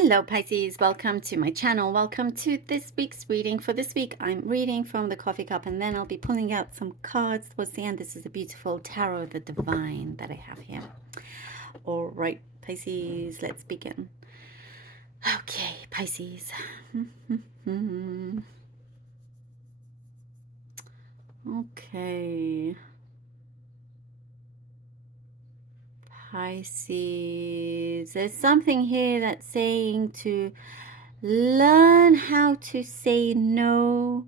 Hello Pisces, welcome to my channel. Welcome to this week's reading. For this week, I'm reading from the coffee cup and then I'll be pulling out some cards towards the end. This is a beautiful Tarot of the Divine that I have here. All right, Pisces, let's begin. Okay, Pisces. Okay. Pisces, there's something here that's saying to learn how to say no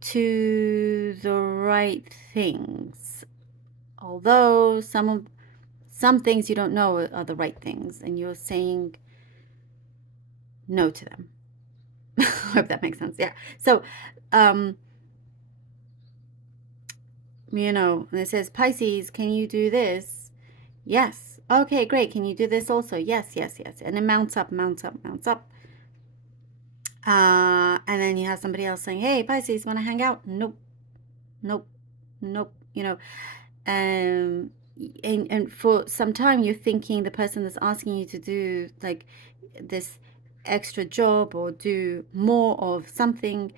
to the right things. Although some things you don't know are the right things, and you're saying no to them. I hope that makes sense. Yeah. So, and it says, Pisces, can you do this? Yes. Okay, great. Can you do this also? Yes, yes, yes. And it mounts up, mounts up, mounts up. And then you have somebody else saying, hey, Pisces, want to hang out? Nope, nope, nope. And for some time you're thinking the person that's asking you to do like this extra job or do more of something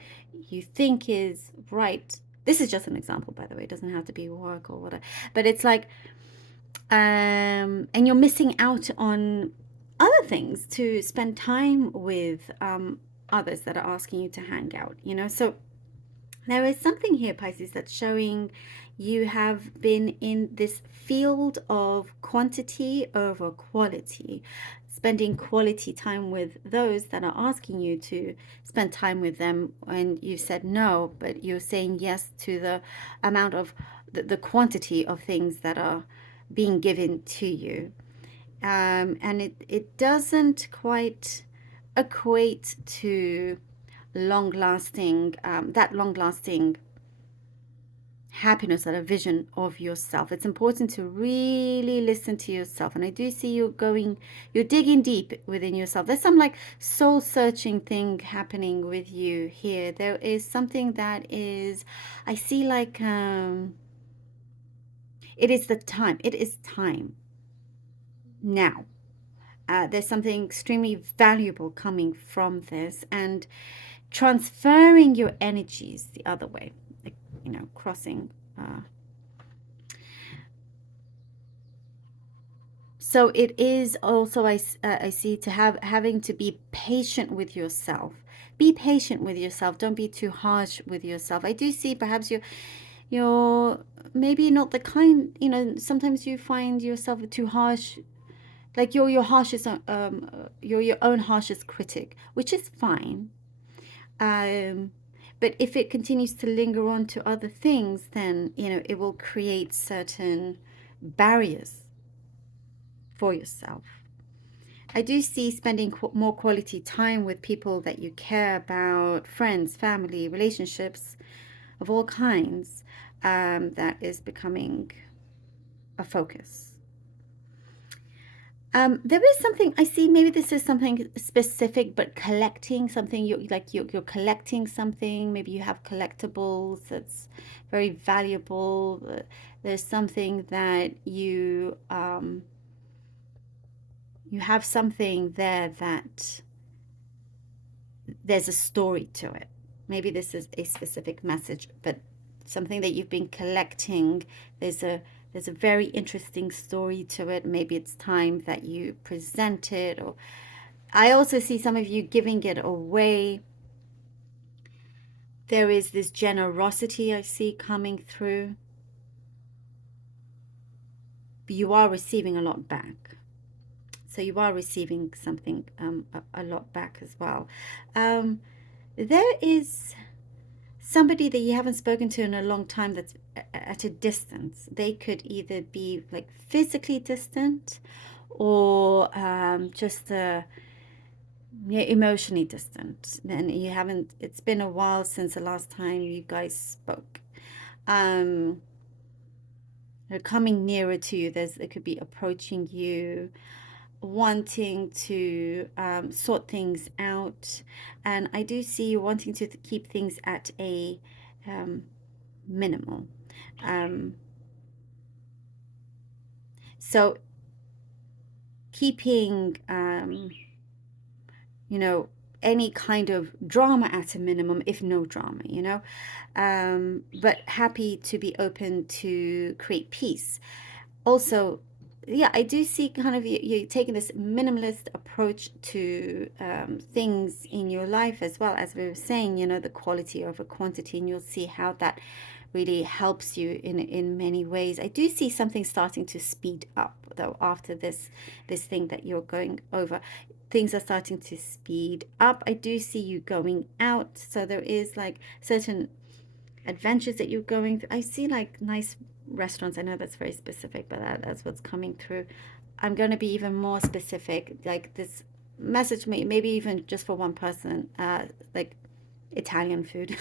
you think is right. This is just an example, by the way. It doesn't have to be work or whatever, but it's like and you're missing out on other things to spend time with others that are asking you to hang out, so there is something here, Pisces, that's showing you have been in this field of quantity over quality, spending quality time with those that are asking you to spend time with them, and you said no, but you're saying yes to the amount of the quantity of things that are being given to you. And it doesn't quite equate to long-lasting happiness or a vision of yourself. It's important to really listen to yourself, and I do see you're digging deep within yourself. There's some like soul searching thing happening with you here. There is something that is, I see like it is time now. There's something extremely valuable coming from this, and transferring your energies the other way, like, crossing. So it is also, I see, to having to be patient with yourself. Be patient with yourself. Don't be too harsh with yourself. I do see perhaps you're maybe not the kind, sometimes you find yourself too harsh. Like you're your harshest, you're your own harshest critic, which is fine. But if it continues to linger on to other things, then, it will create certain barriers for yourself. I do see spending more quality time with people that you care about, friends, family, relationships of all kinds, that is becoming a focus. There is something I see, maybe this is something specific, but collecting something, you're collecting something. Maybe you have collectibles that's very valuable. There's something that you have something there that there's a story to it. Maybe this is a specific message, but something that you've been collecting, there's a very interesting story to it. Maybe it's time that you present it. Or I also see some of you giving it away. There is this generosity I see coming through. You are receiving a lot back. So you are receiving something a lot back as well. There is somebody that you haven't spoken to in a long time that's at a distance. They could either be like physically distant or just emotionally distant. Then you haven't, it's been a while since the last time you guys spoke. They're coming nearer to you. It could be approaching you, wanting to sort things out, and I do see you wanting to keep things at a minimal. So keeping you know, any kind of drama at a minimum, if no drama, you know, but happy to be open to create peace. Also, yeah, I do see kind of you taking this minimalist approach to things in your life, as well as we were saying, you know, the quality over quantity, and you'll see how that really helps you in many ways. I do see something starting to speed up though after this thing that you're going over. Things are starting to speed up. I do see you going out, so there is like certain adventures that you're going through. I see like nice restaurants. I know that's very specific, but that's what's coming through. I'm going to be even more specific. Like this message, maybe even just for one person, like Italian food.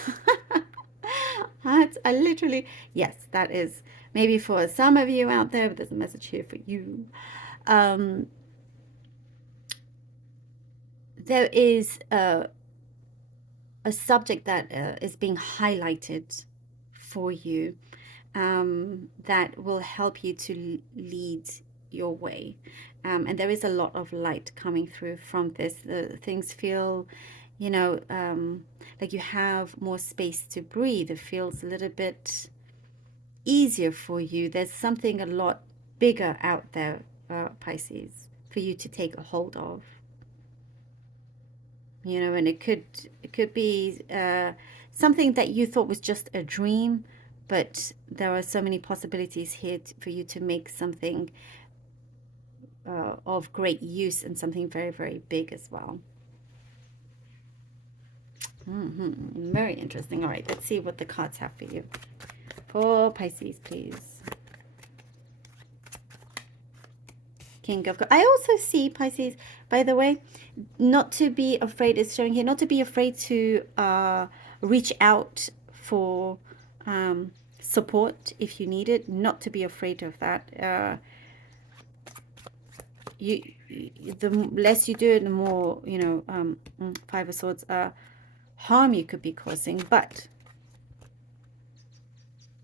I literally, yes, that is maybe for some of you out there, but there's a message here for you. Um, there is a subject that is being highlighted for you, that will help you to lead your way. And there is a lot of light coming through from this. Things feel, you know, like you have more space to breathe. It feels a little bit easier for you. There's something a lot bigger out there, Pisces, for you to take a hold of. You know, and it could be something that you thought was just a dream, but there are so many possibilities here for you to make something of great use, and something very, very big as well. Very interesting. All right, let's see what the cards have for you. For Pisces, please. King of Cups. I also see, Pisces, by the way, not to be afraid, it's showing here, not to be afraid to reach out for support if you need it, not to be afraid of that. The less you do it, the more, you know, Five of Swords, harm you could be causing. But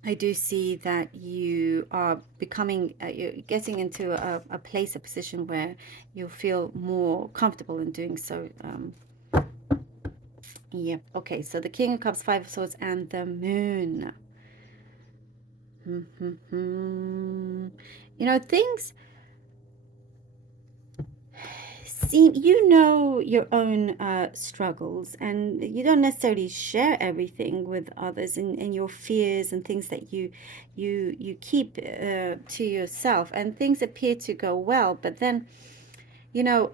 I do see that you are becoming, you're getting into a place, a position where you'll feel more comfortable in doing so. Yeah, okay, so the King of Cups, Five of Swords, and the Moon. You know, things seem, you know, your own struggles, and you don't necessarily share everything with others, and your fears and things that you keep to yourself, and things appear to go well, but then, you know,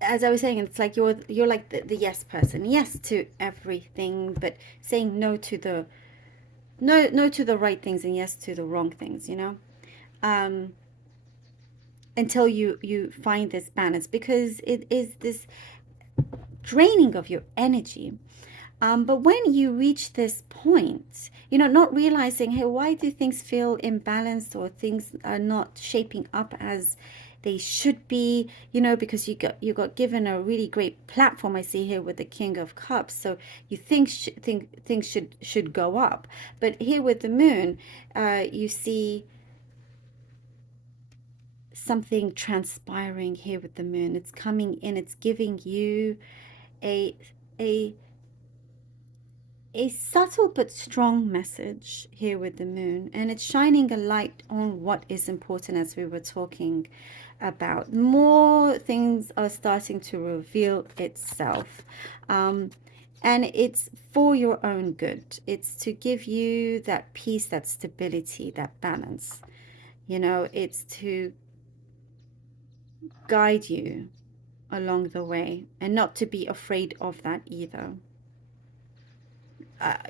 as I was saying, it's like you're like the yes person, yes to everything, but saying no to the no to the right things, and yes to the wrong things, you know. Until you find this balance, because it is this draining of your energy. But when you reach this point, you know, not realizing, hey, why do things feel imbalanced, or things are not shaping up as they should be, you know, because you got given a really great platform, I see here with the King of Cups, so you think things should go up. But here with the Moon, you see something transpiring here with the Moon. It's coming in, it's giving you a subtle but strong message here with the Moon, and it's shining a light on what is important, as we were talking about. More things are starting to reveal itself, and it's for your own good. It's to give you that peace, that stability, that balance. You know, it's to guide you along the way, and not to be afraid of that either.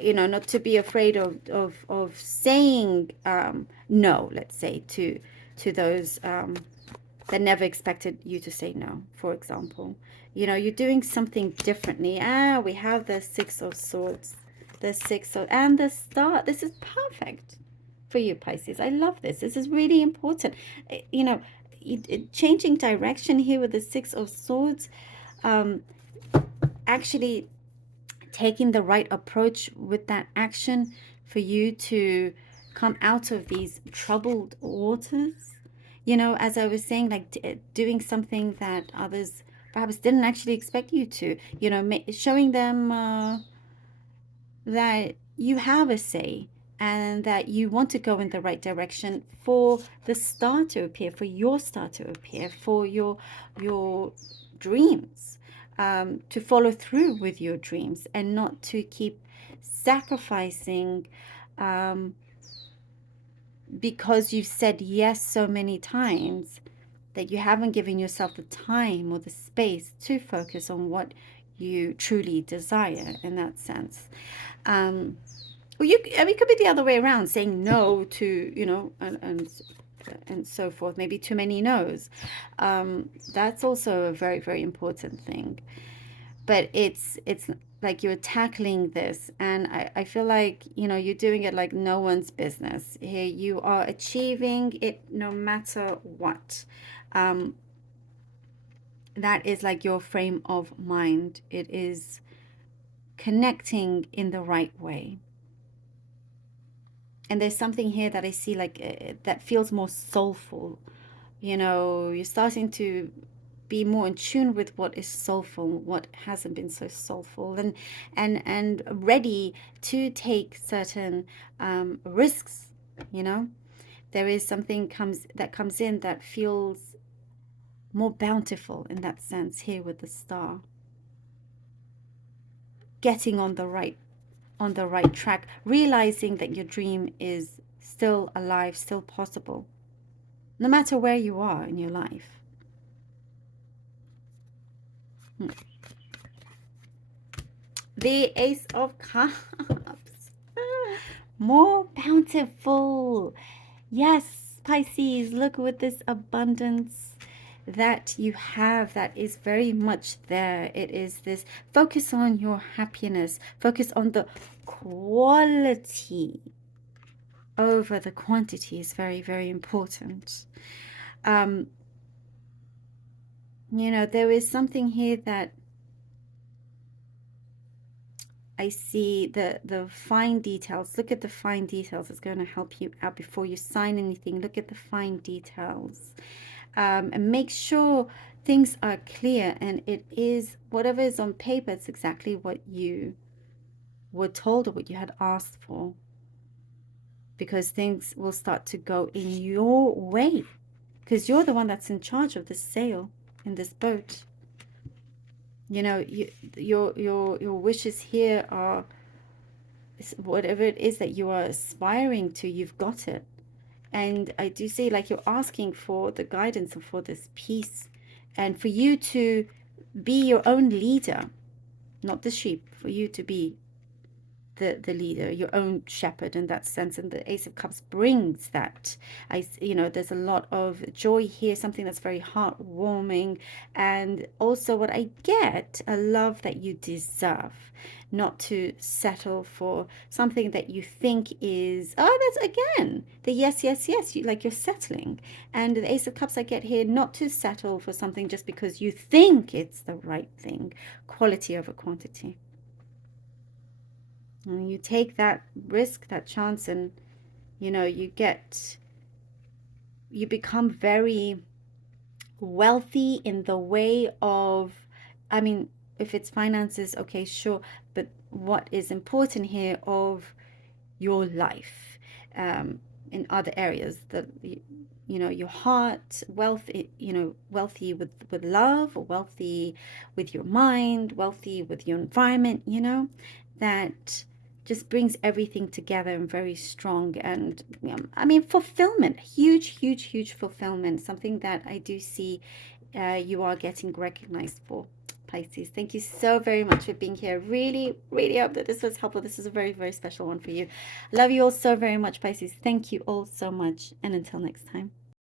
You know, not to be afraid of saying no, let's say, to those that never expected you to say no, for example. You know, you're doing something differently. We have the Six of Swords, the Six of, and the Star. This is perfect for you, Pisces. I love this. This is really important. You know, changing direction here with the Six of Swords, actually taking the right approach with that action for you to come out of these troubled waters. you know, as I was saying, like doing something that others perhaps didn't actually expect you to, you know, showing them that you have a say and that you want to go in the right direction for the star to appear, for your star to appear, for your dreams, to follow through with your dreams and not to keep sacrificing um, because you've said yes so many times that you haven't given yourself the time or the space to focus on what you truly desire in that sense. Well, I mean, it could be the other way around, saying no to, you know, and so forth. Maybe too many no's. That's also a very, very important thing. But it's like you're tackling this, and I feel like, you know, you're doing it like no one's business. Here you are achieving it no matter what. That is like your frame of mind. It is connecting in the right way. And there's something here that I see like that feels more soulful. You know, you're starting to be more in tune with what is soulful, what hasn't been so soulful, and ready to take certain risks. You know, there is something comes in that feels more bountiful in that sense here with the star. Getting on the right track, realizing that your dream is still alive, still possible, no matter where you are in your life. The Ace of Cups. More bountiful. Yes, Pisces, look with this abundance that you have that is very much there. It is this focus on your happiness, focus on the quality over the quantity is very, very important. You know, there is something here that I see the fine details. Look at the fine details. It's going to help you out before you sign anything. Look at the fine details. And make sure things are clear, and it is whatever is on paper, it's exactly what you were told or what you had asked for, because things will start to go in your way, because you're the one that's in charge of this sail in this boat. You know, your wishes here are whatever it is that you are aspiring to, you've got it. And I do see like you're asking for the guidance and for this peace, and for you to be your own leader, not the sheep, for you to be the leader, your own shepherd in that sense. And the Ace of Cups brings that. You know, there's a lot of joy here, something that's very heartwarming, and also what I get, a love that you deserve, not to settle for something that you think is, oh, that's again the yes, yes, yes, like you're settling. And the Ace of Cups I get here, not to settle for something just because you think it's the right thing. Quality over quantity. And you take that risk, that chance, and you know, you become very wealthy in the way of, I mean, if it's finances, okay, sure, but what is important here of your life, in other areas, that you know, your heart, wealth, you know, wealthy with love, wealthy with your mind, wealthy with your environment, you know, that just brings everything together and very strong. And I mean, fulfillment, huge, huge, huge fulfillment, something that I do see you are getting recognized for, Pisces. Thank you so very much for being here. Really, really hope that this was helpful. This is a very, very special one for you. Love you all so very much, Pisces. Thank you all so much. And until next time.